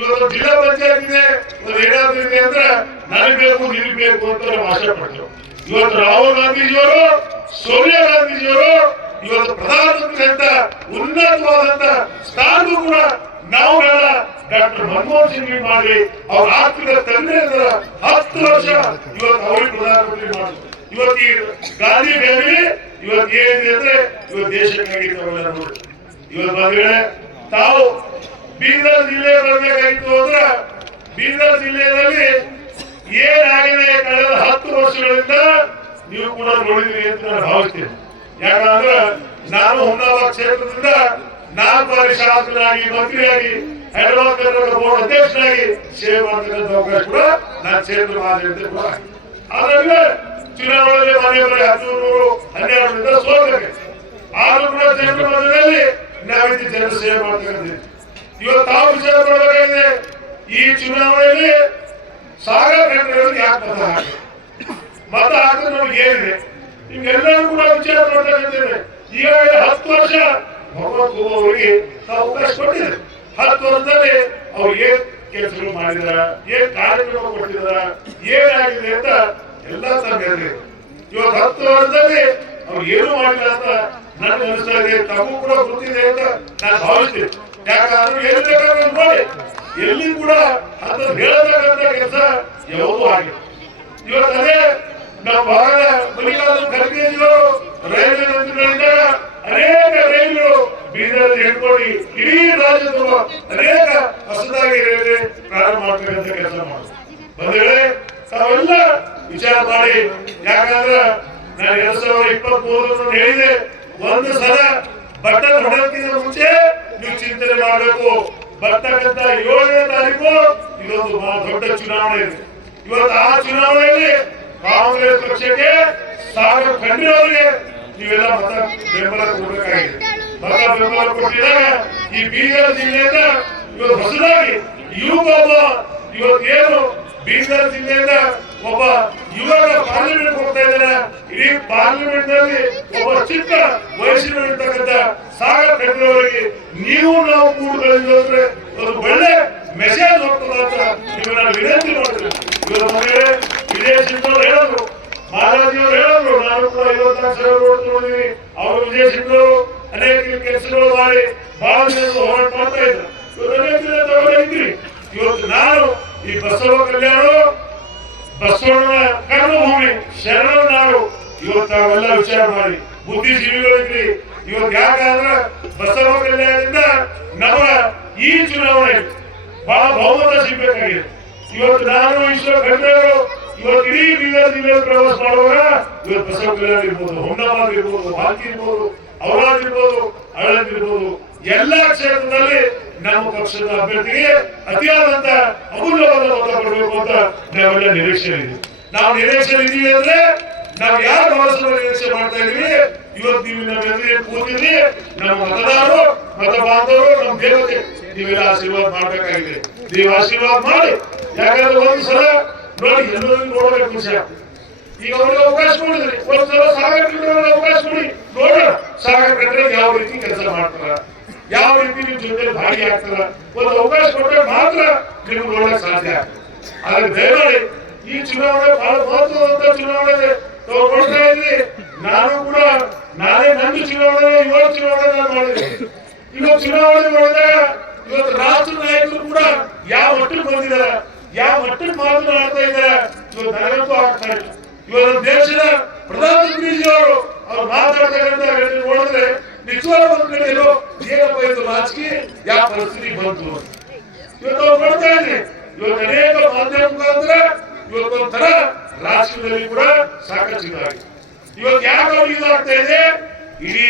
ಇವತ್ತು ಜಿಲ್ಲಾ ಪಂಚಾಯತ್ ಇದೆ, ಏನಾದ್ರು ಇದೆ ಅಂದ್ರೆ ನನಗೆ ಬೇಕು ನಿಮಗೆ ಬೇಕು ಅಂತ ನಾವು ಆಶೆ ಪಡ್ತೇವೆ. ಇವತ್ತು ರಾಹುಲ್ ಗಾಂಧೀಜಿಯವರು, ಸೋನಿಯಾ ಗಾಂಧೀಜಿಯವರು ಇವತ್ತು ಪ್ರಧಾನಮಂತ್ರಿ ಅಂತ ಉನ್ನತವಾದಂತ ಸ್ಥಾನಕ್ಕೂ ಕೂಡ ನಾವು ಬೇಡ, ಡಾಕ್ಟರ್ ಮನಮೋಹನ್ ಸಿಂಗ್ ಮಾಡಿ ಅವ್ರ ಆರ್ಥಿಕ ತಂದೆ 10 ವರ್ಷ ಇವತ್ತು ಅವ್ರಿಗೆ ಪ್ರಧಾನಮಂತ್ರಿ ಮಾಡಿದ್ರು. ಇವತ್ತು ಈ ಗಾಂಧಿ ಫ್ಯಾಮಿಲಿ ಇವತ್ತು ಏನಿದೆ ಅಂದ್ರೆ ಇವತ್ತು ದೇಶಕ್ಕಾಗಿ ತಾವೆಲ್ಲ ನೋಡಿ. ಇವತ್ತು ಬಂದ್ರೆ ತಾವು ಬೀದರ್ ಜಿಲ್ಲೆ ಬರಬೇಕಾಗಿತ್ತು ಅಂದ್ರೆ ಬೀದರ್ ಜಿಲ್ಲೆಯಲ್ಲಿ ಏನಾಗಿದೆ ಕಳೆದ 10 ವರ್ಷಗಳಿಂದ ನೀವು ಕೂಡ ನೋಡಿದ್ರಿ ಅಂತ ನಾನು ಭಾವಿಸ್ತೇನೆ. ಯಾಕಂದ್ರೆ ನಾನು ಹುಮ್ನಾಬಾದ್ ಕ್ಷೇತ್ರದಿಂದ 4 ಬಾರಿ ಶಾಸಕನಾಗಿ, ಮಂತ್ರಿಯಾಗಿ, ಹೈದರಾಬಾದ್ ಕರ್ನಾಟಕ ಬೋರ್ಡ್ ಅಧ್ಯಕ್ಷನಾಗಿ ಸೇವೆ ಮಾಡತಕ್ಕಂಥ ಅವಕಾಶ ಕೂಡ ನಾನು ಕ್ಷೇತ್ರ ಮಾಡಿದಂತೆ ಕೂಡ. ಆದ್ರೆ ಚುನಾವಣೆಯಲ್ಲಿ ಮನೆಯವರಿಗೆ 1312 ಸೋಲಕ್ಕೆ ಆದ್ರೂ ಕೂಡ ಜನರ ಮಧ್ಯದಲ್ಲಿ ನಾವಿದ್ದು ಜನರ ಸೇವೆ ಮಾಡ್ತಕ್ಕಂಥ. ಇವತ್ತು ತಾವು ವಿಚಾರ ಮಾಡಬೇಕಾಗಿದೆ, ಈ ಚುನಾವಣೆಯಲ್ಲಿ ಸಾಗರ ಕ್ಷೇತ್ರದಲ್ಲಿ ಯಾಕೆ ಮತ ಹಾಕಿದ್ರೆ ನಮ್ಗೆ ಏನಿದೆ ನಿಮ್ಗೆಲ್ಲರೂ ಕೂಡ ವಿಚಾರ ಮಾಡ್ತಕ್ಕಂಥದ್ದು. ಈಗಾಗಲೇ 10 ವರ್ಷ ಭಗವಂತ ಅವರಿಗೆ ಅವಕಾಶ ಕೊಟ್ಟಿದ್ದಾರೆ. 10 ವರ್ಷದಲ್ಲಿ ಅವ್ರು ಏನ್ ಕೆಲಸಗಳು ಮಾಡಿದಾರ, ಏನ್ ಕಾರ್ಯಕ್ರಮ ಕೊಟ್ಟಿದಾರ, ಏನಾಗಿದೆ ಅಂತ ಎಲ್ಲ ತರಬೇತಿ. ಇವತ್ತು 10 ವರ್ಷದಲ್ಲಿ ಅವ್ರು ಏನು ಮಾಡಿಲ್ಲ ಅಂತ ನನಗೆ ಅನಿಸ್ತಾ ಇದೆ. ತಮಗೂ ಕೂಡ ಗೊತ್ತಿದೆ ಅಂತ ನಾನು ಭಾವಿಸ್ತೀನಿ. ಯಾಕಂದ್ರೆ ಏನ್ ಬೇಕಾದ್ರೆ ನೋಡಿ, ಎಲ್ಲಿ ಕೂಡ ಅಂತ ಹೇಳತಕ್ಕಂಥ ಕೆಲಸ ಯಾವುದು ಆಗಿಲ್ಲ. ಇವತ್ತು ಅದೇ ನಮ್ಮ ಭಾಗದ ಮಲ್ಲಿಕಾರ್ಜುನ ಖರ್ಗೆಜಿಯವರು ರೈಲ್ವೆ ಮಂತ್ರಿಗಳಿಂದ ಅನೇಕ ರೈಲುಗಳು ಬೀದರ್ ಹಿಡ್ಕೊಂಡು ಇಡೀ ರಾಜ್ಯದ ಅನೇಕ ಹೊಸದಾಗಿ ರೈಲ್ವೆ ಪ್ರಾರಂಭ ಮಾಡ್ತಕ್ಕಂಥ ಕೆಲಸ ಮಾಡಿ ಬಂದ್ರೆ ತಾವೆಲ್ಲ ವಿಚಾರ ಮಾಡಿ. ಯಾಕಂದ್ರೆ ನಾನು 2023 ಹೇಳಿದೆ, ಒಂದು ಸಲ ಬಟನ್ ಹೊಡೆಯೋಕ್ಕಿಂತ ಮುಂಚೆ ನೀವು ಚಿಂತನೆ ಮಾಡಬೇಕು. ಬರ್ತಕ್ಕಂಥ 7ನೇ ತಾರೀಕು ಇದೊಂದು ದೊಡ್ಡ ಚುನಾವಣೆ ಇದೆ. ಇವತ್ತು ಆ ಚುನಾವಣೆಯಲ್ಲಿ ಕಾಂಗ್ರೆಸ್ ಪಕ್ಷಕ್ಕೆ ಸಾಗರ ಖಂಡಿತವರಿಗೆ ನೀವೆಲ್ಲ ಮತ ಬೆಂಬಲ ಕೊಡಬೇಕಾಗಿದೆ. ಮತ ಬೆಂಬಲ ಕೊಟ್ಟಿದಾಗ ಈ ಬೀದರ್ ಜಿಲ್ಲೆಯಿಂದ ಇವತ್ತು ಹೊಸದಾಗಿ ಯುವಕ ಇವತ್ತೇನು ಬೀದರ್ ಜಿಲ್ಲೆಯಿಂದ ಒಬ್ಬ ಯುವಕ ಪಾರ್ಲಿಮೆಂಟ್ ಹೋಗ್ತಾ ಇದ್ದಾನೆ. ಇಡೀ ಪಾರ್ಲಿಮೆಂಟ್ ನಲ್ಲಿ ಒಬ್ಬ ಚಿಕ್ಕ ವಯಸ್ಸಿನಲ್ಲಿರ್ತಕ್ಕಂಥ ಸಾಗರ ಖಂಡಿತವರಿಗೆ ನೀವು ನಾವು ಕೂಡುಗಳಿದ್ರೆ ಒಂದು ಒಳ್ಳೆ ಮೆಸೇಜ್ ಹೋಗ್ತದ ಅಂತ ನಿಮ್ಮನ್ನ ವಿನಂತಿ ಮಾಡ್ತೀನಿ. ಇವರ ಮನೆ ವಿದೇಶಿಗಳು ಹೇಳಿದ್ರು, ಮಹಾರಾಜಿಯವರು ಹೇಳಿದ್ರು, ನಾನು ಕೂಡ 54,000 ಓಟ್ ನೋಡಿದೀನಿ. ಅವರು ವಿದೇಶಿಗಳು ಅನೇಕ ಕೆಲಸಗಳು ಮಾಡಿ ಬಹಳ ಹೋರಾಟ ಮಾಡ್ತಾ ಇದ್ರು. ಇದ್ರಿ ಇವತ್ತು ನಾನು ಈ ಬಸವ ಕಲ್ಯಾಣ ಬಸವಣ್ಣ ಕರ್ಮಭೂಮಿ ಶರಣ ನಾಡು ಇವತ್ತು ನಾವೆಲ್ಲ ವಿಚಾರ ಮಾಡಿ ಬುದ್ಧಿಜೀವಿಗಳಿದ್ರಿ. ಇವತ್ತು ಯಾಕಂದ್ರೆ ಬಸವ ಕಲ್ಯಾಣದಿಂದ ನಮ್ಮ ಈ ಚುನಾವಣೆ ಬಹಳ ಬಹುಮತ ಸಿಗಬೇಕಾಗಿದೆ. ಇವತ್ತು ನಾನು ಈಶ್ವರ ಖಂಡ್ರೆಯವರು ಇವತ್ತು ಇಡೀ ಬೀದರ್ ಜಿಲ್ಲೆ ಪ್ರವಾಸ ಮಾಡುವಾಗ ಇವತ್ತು ಬಸವ ಕಲ್ಯಾಣ ಇರ್ಬೋದು, ಹುಮ್ನಾಬಾದ್ ಇರ್ಬೋದು, ಬಾಲ್ಕಿ ಇರ್ಬೋದು, ಔರಾದ್ ಇರ್ಬೋದು, ಹಳದ್ ಇರ್ಬೋದು, ಎಲ್ಲಾ ಕ್ಷೇತ್ರದಲ್ಲಿ ನಮ್ಮ ಪಕ್ಷದ ಅಭ್ಯರ್ಥಿಗೆ ಅತಿಯಾದಂತ ಅಮೂಲ್ಯವಾದ ಮತ ಕೊಡಬೇಕು ಅಂತ ನಾವೆಲ್ಲ ನಿರೀಕ್ಷೆ ಇದೆ. ನಾವು ನಿರೀಕ್ಷೆ ಇದೀವಿ ಅಂದ್ರೆ ನಾವು ಯಾರು ಭಾಷಣ ನಿರೀಕ್ಷೆ ಮಾಡ್ತಾ ಇದೀವಿ. ಇವತ್ತು ನೀವು ನಮ್ಮ ಎದುರಿಗೆ ಕೂತಿದ್ರಿ, ನಮ್ಮ ಮತದಾರರು, ಮತ ಬಾಂಧವರು, ನಮ್ಮ ದೇವತೆ ನೀವೆಲ್ಲ ಆಶೀರ್ವಾದ ಮಾಡ್ಬೇಕಾಗಿದೆ. ನೀವು ಆಶೀರ್ವಾದ ಮಾಡಿ. ಯಾಕಂದ್ರೆ ಒಂದ್ಸಲ ನೋಡಿ ಎಲ್ಲರಿಗೂ ನೋಡಬೇಕು ವಿಷಯ. ಈಗ ಅವ್ರಿಗೆ ಅವಕಾಶ ಕೊಡಿದ್ರಿ, ಒಂದ್ಸಲ ಸಾಗರ ಕಟ್ಟಡ ಅವಕಾಶ ಕೊಡಿ, ನೋಡೋಣ ಸಾಗರ ಕಟ್ಟಡ ಯಾವ ರೀತಿ ಕೆಲಸ ಮಾಡ್ತಾರ, ಯಾವ ರೀತಿ ನಿಮ್ ಜೊತೆ ಭಾಗಿಯಾಗ್ತಾರ. ಒಂದು ಅವಕಾಶ ಕೊಟ್ಟರೆ ಮಾತ್ರ ನಿಮ್ಗೆ ನೋಡಕ್ ಸಾಧ್ಯ. ಆದ್ರೆ ದಯಮಾಡಿ ಈ ಚುನಾವಣೆ ಬಹಳ ಮಹತ್ವದಂತ ಚುನಾವಣೆ ನೋಡ್ತಾ ಇದ್ರಿ. ನಾನು ಕೂಡ ನಾನೇ ನಂದು ಚುನಾವಣೆ 7 ಚುನಾವಣೆ ನಾನು ಮಾಡಿದೆ. ಇವತ್ತು ಚುನಾವಣೆ ಮಾಡಿದಾಗ ಇವತ್ತು ರಾಷ್ಟ್ರ ನಾಯಕರು ಕೂಡ ಯಾವ ಮಟ್ಟಕ್ಕೆ ಬಂದಿದ್ದಾರೆ, ಯಾವ ಮಟ್ಟಕ್ಕೆ ಮಾತನಾಡ್ತಾ ಇದ್ದಾರೆ ಇವತ್ತು ನನಗಂತೂ ಆಗ್ತಾ ಇಲ್ಲ. ಇವತ್ತು ದೇಶದ ಪ್ರಧಾನಮಂತ್ರಿಜಿಯವರು ಅವ್ರು ಮಾತಾಡ್ತಕ್ಕಂಥ ನೋಡಿದ್ರೆ ನಿಜವಾದ ಒಂದು ಕಡೆ ಏನಪ್ಪ ಇದು ರಾಜಕೀಯ ಯಾವ ಪರಿಸ್ಥಿತಿ ಬಂತು ಇವತ್ತು ಅವ್ರು ನೋಡ್ತಾ ಇದ್ರಿ. ಇವತ್ತು ಅನೇಕ ಮಾಧ್ಯಮ ಮುಖಾಂತರ ಇವತ್ತೊಂಥರ ರಾಜಕೀಯದಲ್ಲಿ ಕೂಡ ಸಾಕಷ್ಟು ಇದಾಗಿದೆ. ಇವತ್ತು ಯಾಕೆ ಇದಾಗ್ತಾ ಇದೆ, ಇಡೀ